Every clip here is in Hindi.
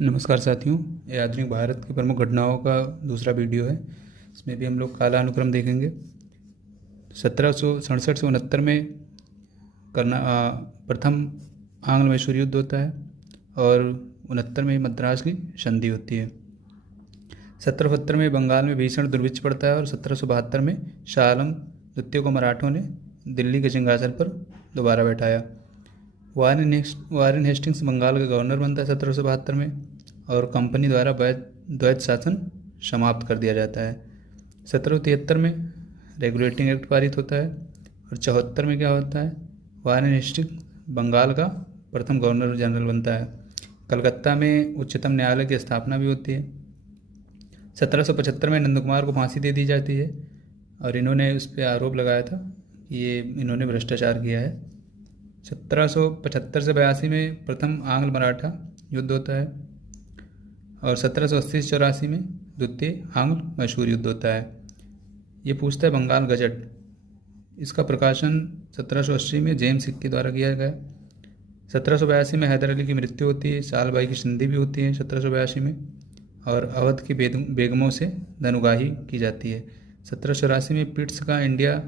नमस्कार साथियों, ये आधुनिक भारत की प्रमुख घटनाओं का दूसरा वीडियो है। इसमें भी हम लोग कालानुक्रम देखेंगे। 1767 से 69 में प्रथम आंग्ल मैसूर युद्ध होता है और 69 में मद्रास की संधि होती है। 1772 में बंगाल में भीषण दुर्भिक्ष पड़ता है और 1772 में शाह आलम द्वितीय को मराठों ने दिल्ली के सिंहासन पर दोबारा बैठाया। वारेन हेस्टिंग्स बंगाल का गवर्नर बनता है 1772 में और कंपनी द्वारा द्वैत शासन समाप्त कर दिया जाता है। 1773 में रेगुलेटिंग एक्ट पारित होता है और 74 में क्या होता है, वारेन हेस्टिंग्स बंगाल का प्रथम गवर्नर जनरल बनता है। कलकत्ता में उच्चतम न्यायालय की स्थापना भी होती है। 1775 में नंद कुमार को फांसी दे दी जाती है और इन्होंने उस पर आरोप लगाया था कि इन्होंने भ्रष्टाचार किया है। 1775 से 82 में प्रथम आंग्ल मराठा युद्ध होता है और 1780 से 84 में द्वितीय आंग्ल मैसूर युद्ध होता है। ये पूछता है बंगाल गजट। इसका प्रकाशन 1780 में जेम्स सिक्की द्वारा किया गया। 1782 में हैदर अली की मृत्यु होती है। सालबाई की संधि भी होती है 1782 में और अवध की बेगमों से धनुगाही की जाती है। 1784 में पिट्स का इंडिया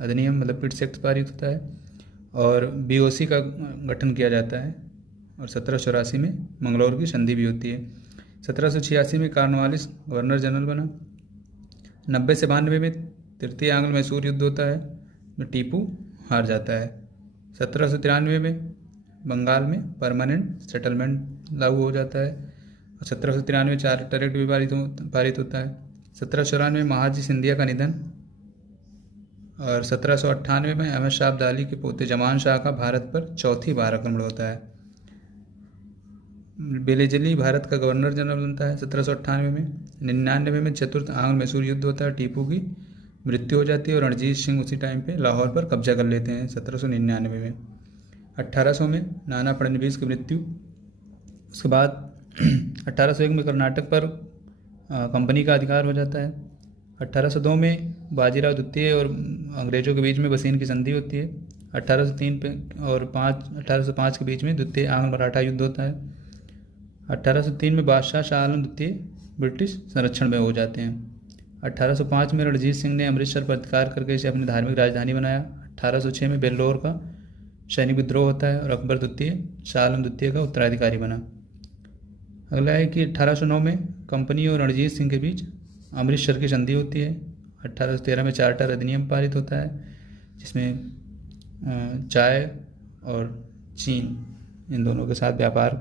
अधिनियम मतलब पिट्स एक्ट पारित होता है और बीओसी का गठन किया जाता है और 1784 में मंगलौर की संधि भी होती है। 1786 में कॉर्नवालिस गवर्नर जनरल बना। 90 से 92 में तृतीय आंग्ल मैसूर युद्ध होता है में टीपू हार जाता है। 1793 में बंगाल में परमानेंट सेटलमेंट लागू हो जाता है और 1793 में चार्टर एक्ट भी पारित होता है। 1794 में महाजी सिंधिया का निधन और 1798 में अहमद शाह अब्दाली के पोते जमान शाह का भारत पर चौथी बार आक्रमण होता है। बेलेजली भारत का गवर्नर जनरल बनता है 1798 में। 99 में चतुर्थ आंग्ल मैसूर युद्ध होता है। टीपू की मृत्यु हो जाती है और रणजीत सिंह उसी टाइम पे लाहौर पर कब्जा कर लेते हैं 1799 में। 1800 में नाना फडणवीस की मृत्यु। उसके बाद 1801 में कर्नाटक पर कंपनी का अधिकार हो जाता है। 1802 में बाजीराव द्वितीय और अंग्रेजों के बीच में बसीन की संधि होती है। 1805 के बीच में द्वितीय आंग्ल मराठा युद्ध होता है। 1803 में बादशाह शाह आलम द्वितीय ब्रिटिश संरक्षण में हो जाते हैं। 1805 में रणजीत सिंह ने अमृतसर पर अधिकार करके इसे अपनी धार्मिक राजधानी बनाया। 1806 में बेल्लोर का सैनिक विद्रोह होता है और अकबर द्वितीय शाह आलम द्वितीय का उत्तराधिकारी बना। अगला है कि 1809 में कंपनी और रणजीत सिंह के बीच अमृतसर की संधि होती है। 1813 में चार्टर अधिनियम पारित होता है जिसमें चाय और चीन इन दोनों के साथ व्यापार